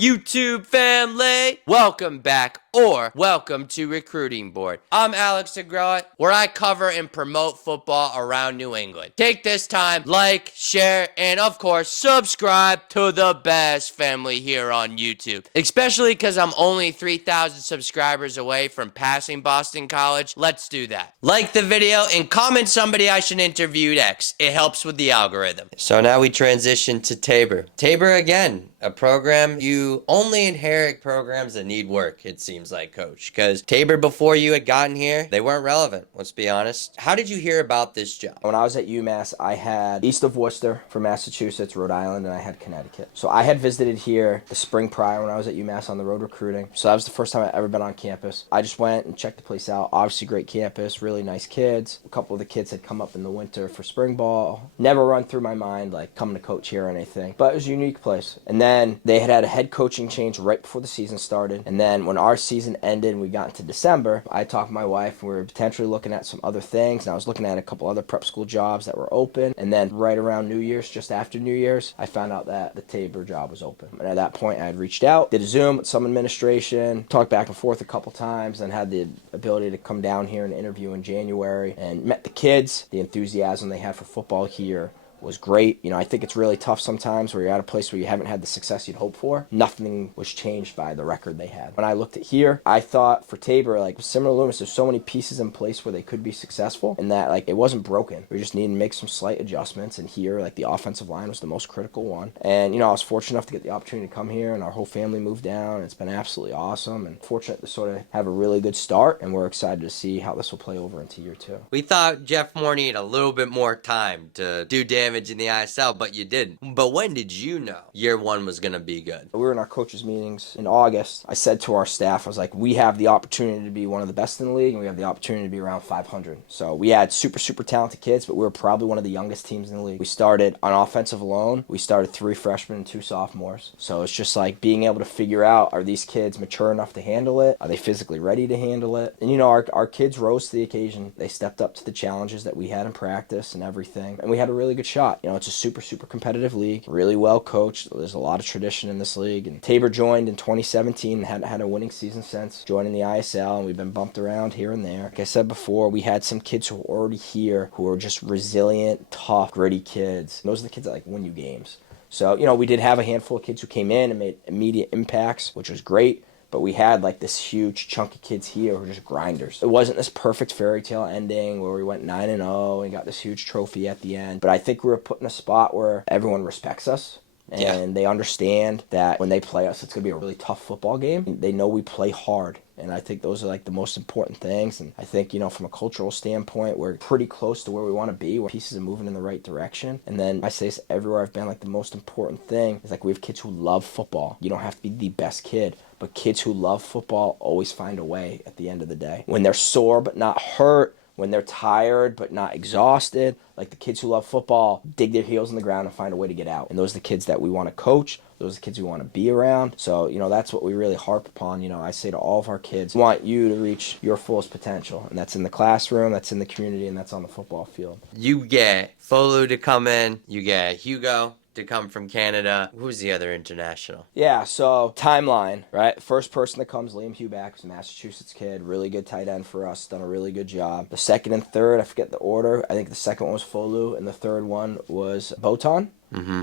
YouTube family. Welcome back or welcome to Recruiting Board. I'm Alex DeGraw, where I cover and promote football around New England. Take this time, like, share, and of course, subscribe to the best family here on YouTube. Especially because I'm only 3,000 subscribers away from passing Boston College. Let's do that. Like the video and comment somebody I should interview next. It helps with the algorithm. So now we transition to Tabor. Tabor again, a program you only inherit programs that need work, it seems like, Coach. Because Tabor, before you had gotten here, they weren't relevant, let's be honest. How did you hear about this job? When I was at UMass, I had east of Worcester for Massachusetts, Rhode Island, and I had Connecticut. So I had visited here the spring prior when I was at UMass on the road recruiting. So that was the first time I'd ever been on campus. I just went and checked the place out. Obviously great campus, really nice kids. A couple of the kids had come up in the winter for spring ball. Never run through my mind like coming to coach here or anything. But it was a unique place. And then they had a head coaching change right before the season started. And then when our season ended and we got into December, I talked to my wife and we were potentially looking at some other things. And I was looking at a couple other prep school jobs that were open. And then right around New Year's, just after New Year's, I found out that the Tabor job was open. And at that point, I had reached out, did a Zoom with some administration, talked back and forth a couple times, and had the ability to come down here and interview in January and met the kids. The enthusiasm they had for football here was great. You know, I think it's really tough sometimes where you're at a place where you haven't had the success you'd hope for. Nothing was changed by the record they had. When I looked at here, I thought for Tabor, like similar to Loomis, there's so many pieces in place where they could be successful and that like it wasn't broken. We just needed to make some slight adjustments, and here like the offensive line was the most critical one. And you know, I was fortunate enough to get the opportunity to come here, and our whole family moved down. It's been absolutely awesome, and fortunate to sort of have a really good start, and we're excited to see how this will play over into year two. We thought Jeff Moore needed a little bit more time to do damage in the ISL, but you didn't. But when did you know year one was going to be good? We were in our coaches' meetings in August. I said to our staff, I was like, we have the opportunity to be one of the best in the league, and we have the opportunity to be around 500. So we had super talented kids, but we were probably one of the youngest teams in the league. We started on offensive alone. We started 3 freshmen and 2 sophomores. So it's just like being able to figure out, are these kids mature enough to handle it? Are they physically ready to handle it? And you know, our kids rose to the occasion. They stepped up to the challenges that we had in practice and everything. And we had a really good shot. You know, it's a super competitive league, really well coached. There's a lot of tradition in this league. And Tabor joined in 2017 and hadn't had a winning season since joining the ISL, and we've been bumped around here and there. Like I said before, we had some kids who were already here who are just resilient, tough, gritty kids. And those are the kids that like win you games. So, you know, we did have a handful of kids who came in and made immediate impacts, which was great. But we had like this huge chunk of kids here who were just grinders. It wasn't this perfect fairy tale ending where we went 9-0 and got this huge trophy at the end. But I think we were put in a spot where everyone respects us. And they understand that when they play us, it's going to be a really tough football game. They know we play hard. And I think those are like the most important things. And I think, you know, from a cultural standpoint, we're pretty close to where we want to be, where pieces are moving in the right direction. And then I say this everywhere I've been, like the most important thing is like we have kids who love football. You don't have to be the best kid, but kids who love football always find a way at the end of the day. When they're sore but not hurt, when they're tired but not exhausted, like the kids who love football dig their heels in the ground and find a way to get out. And those are the kids that we want to coach. Those are the kids we want to be around. So, you know, that's what we really harp upon. You know, I say to all of our kids, we want you to reach your fullest potential. And that's in the classroom, that's in the community, and that's on the football field. You get Folu to come in, you get Hugo to come from Canada. Who's the other international? Yeah, so timeline, right? First person that comes, Liam Huback, who's a Massachusetts kid, really good tight end for us, done a really good job. The second and third, I forget the order. I think the second one was Folu, and the third one was Botan.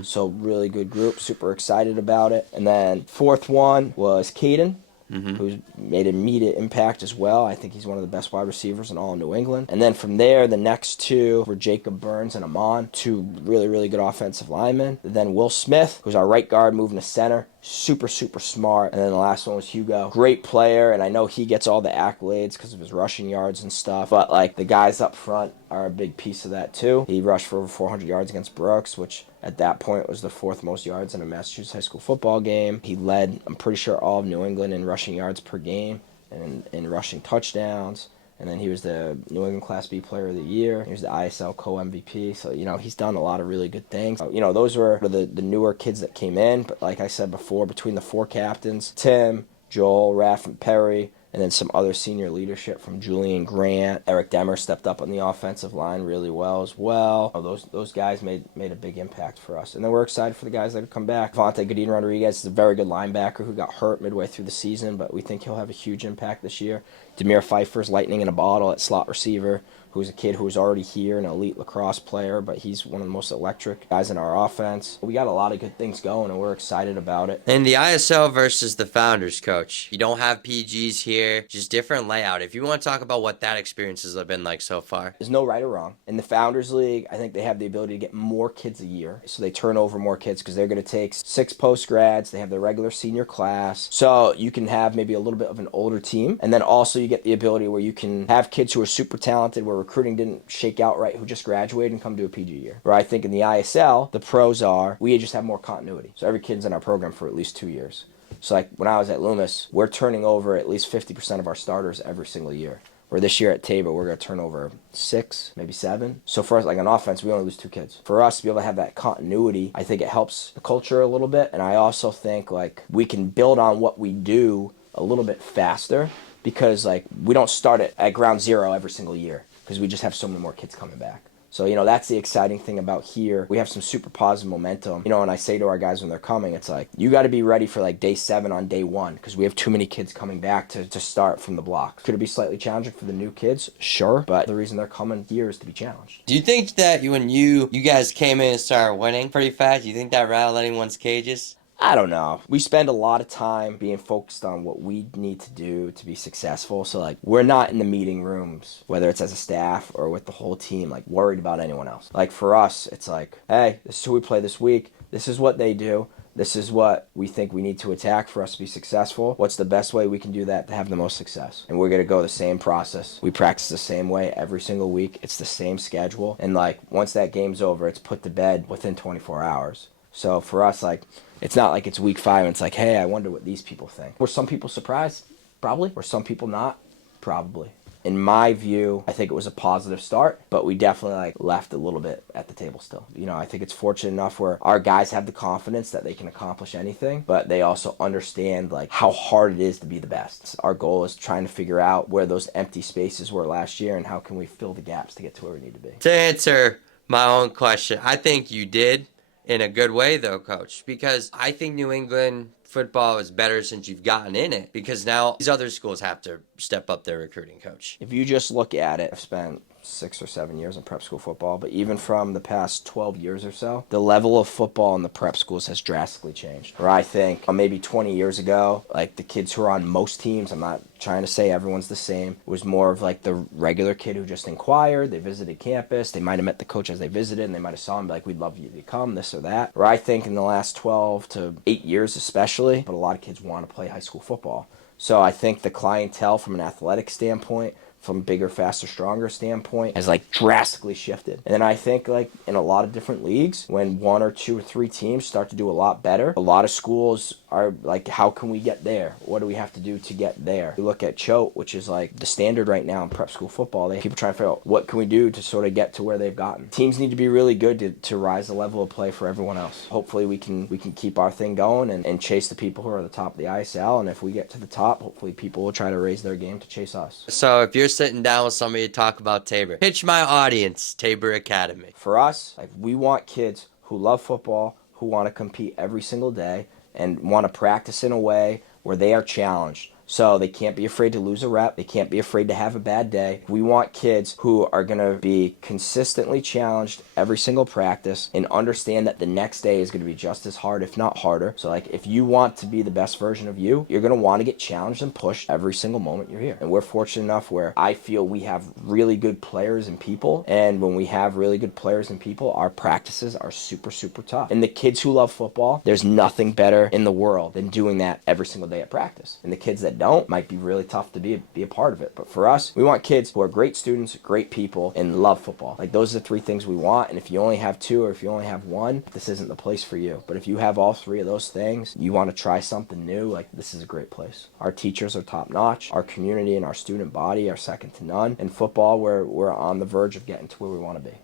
So really good group, super excited about it. And then fourth one was Caden. Who's made immediate impact as well. I think he's one of the best wide receivers in all of New England. And then from there, the next 2 were Jacob Burns and Amon, 2 really good offensive linemen. Then Will Smith, who's our right guard, moving to center. Super smart. And then the last one was Hugo. Great player, and I know he gets all the accolades because of his rushing yards and stuff, but like the guys up front are a big piece of that too. He rushed for over 400 yards against Brooks, which at that point was the 4th most yards in a Massachusetts high school football game. He led, I'm pretty sure, all of New England in rushing yards per game and in rushing touchdowns. And then he was the New England Class B Player of the Year. He was the ISL co-MVP. So, you know, he's done a lot of really good things. You know, those were the newer kids that came in. But like I said before, between the 4 captains, Tim, Joel, Raph, and Perry, and then some other senior leadership from Julian Grant. Eric Demmer stepped up on the offensive line really well as well. Those guys made a big impact for us. And then we're excited for the guys that have come back. Vontae Godin Rodriguez is a very good linebacker who got hurt midway through the season, but we think he'll have a huge impact this year. Demir Pfeiffer's lightning in a bottle at slot receiver, who's a kid who was already here, an elite lacrosse player, but he's one of the most electric guys in our offense. We got a lot of good things going, and we're excited about it. And the ISL versus the Founders, coach. You don't have PGs here, just different layout. If you want to talk about what that experience has been like so far. There's no right or wrong. In the Founders League, I think they have the ability to get more kids a year. So they turn over more kids because they're going to take 6 post-grads. They have their regular senior class. So you can have maybe a little bit of an older team. And then also you get the ability where you can have kids who are super talented, where recruiting didn't shake out right, who just graduated and come to a PG year. Where I think in the ISL, the pros are, we just have more continuity. So every kid's in our program for at least 2 years. So like when I was at Loomis, we're turning over at least 50% of our starters every single year. Where this year at Tabor, we're going to turn over 6, maybe 7. So for us, like on offense, we only lose 2 kids. For us to be able to have that continuity, I think it helps the culture a little bit. And I also think like we can build on what we do a little bit faster because like we don't start at ground zero every single year because we just have so many more kids coming back. So, that's the exciting thing about here. We have some super positive momentum. And I say to our guys when they're coming, it's like, you got to be ready for like day 7 on day 1 because we have too many kids coming back to start from the block. Could it be slightly challenging for the new kids? Sure. But the reason they're coming here is to be challenged. Do you think that when you guys came in and started winning pretty fast, do you think that rattled anyone's cages? I don't know. We spend a lot of time being focused on what we need to do to be successful. So, like, we're not in the meeting rooms, whether it's as a staff or with the whole team, like, worried about anyone else. Like, for us, it's like, hey, this is who we play this week. This is what they do. This is what we think we need to attack for us to be successful. What's the best way we can do that to have the most success? And we're going to go the same process. We practice the same way every single week. It's the same schedule. And, like, once that game's over, it's put to bed within 24 hours. So, for us, like, it's not like it's week 5 and it's like, hey, I wonder what these people think. Were some people surprised? Probably. Were some people not? Probably. In my view, I think it was a positive start, but we definitely left a little bit at the table still. I think it's fortunate enough where our guys have the confidence that they can accomplish anything, but they also understand how hard it is to be the best. Our goal is trying to figure out where those empty spaces were last year and how can we fill the gaps to get to where we need to be. To answer my own question, I think you did. In a good way, though, Coach, because I think New England football is better since you've gotten in it, because now these other schools have to step up their recruiting, Coach. If you just look at it, I've spent 6 or 7 years in prep school football, but even from the past 12 years or so, the level of football in the prep schools has drastically changed. Where I think maybe 20 years ago, the kids who are on most teams, I'm not trying to say everyone's the same, it was more of the regular kid who just inquired, they visited campus, they might have met the coach as they visited, and they might have saw him and be like, we'd love you to come, this or that. Where I think in the last 12 to 8 years especially, but a lot of kids want to play high school football. So I think the clientele from an athletic standpoint, from bigger, faster, stronger standpoint has drastically shifted. And then I think in a lot of different leagues, when 1 or 2 or 3 teams start to do a lot better, a lot of schools are how can we get there? What do we have to do to get there? You look at Choate, which is the standard right now in prep school football. People trying to figure out what can we do to sort of get to where they've gotten. Teams need to be really good to rise the level of play for everyone else. Hopefully we can keep our thing going and chase the people who are at the top of the ISL. And if we get to the top, hopefully people will try to raise their game to chase us. So if you're sitting down with somebody to talk about Tabor, pitch my audience Tabor Academy. For us, we want kids who love football, who want to compete every single day, and want to practice in a way where they are challenged. So they can't be afraid to lose a rep. They can't be afraid to have a bad day. We want kids who are going to be consistently challenged every single practice and understand that the next day is going to be just as hard, if not harder. So if you want to be the best version of you, you're going to want to get challenged and pushed every single moment you're here. And we're fortunate enough where I feel we have really good players and people. And when we have really good players and people, our practices are super, super tough. And the kids who love football, there's nothing better in the world than doing that every single day at practice. And the kids that don't might be really tough to be a part of it. But for us, we want kids who are great students, great people, and love football. Those are the 3 things we want. And if you only have 2 or if you only have 1, this isn't the place for you. But if you have all 3 of those things, you want to try something new, this is a great place. Our teachers are top notch. Our community and our student body are second to none. In football, we're on the verge of getting to where we want to be.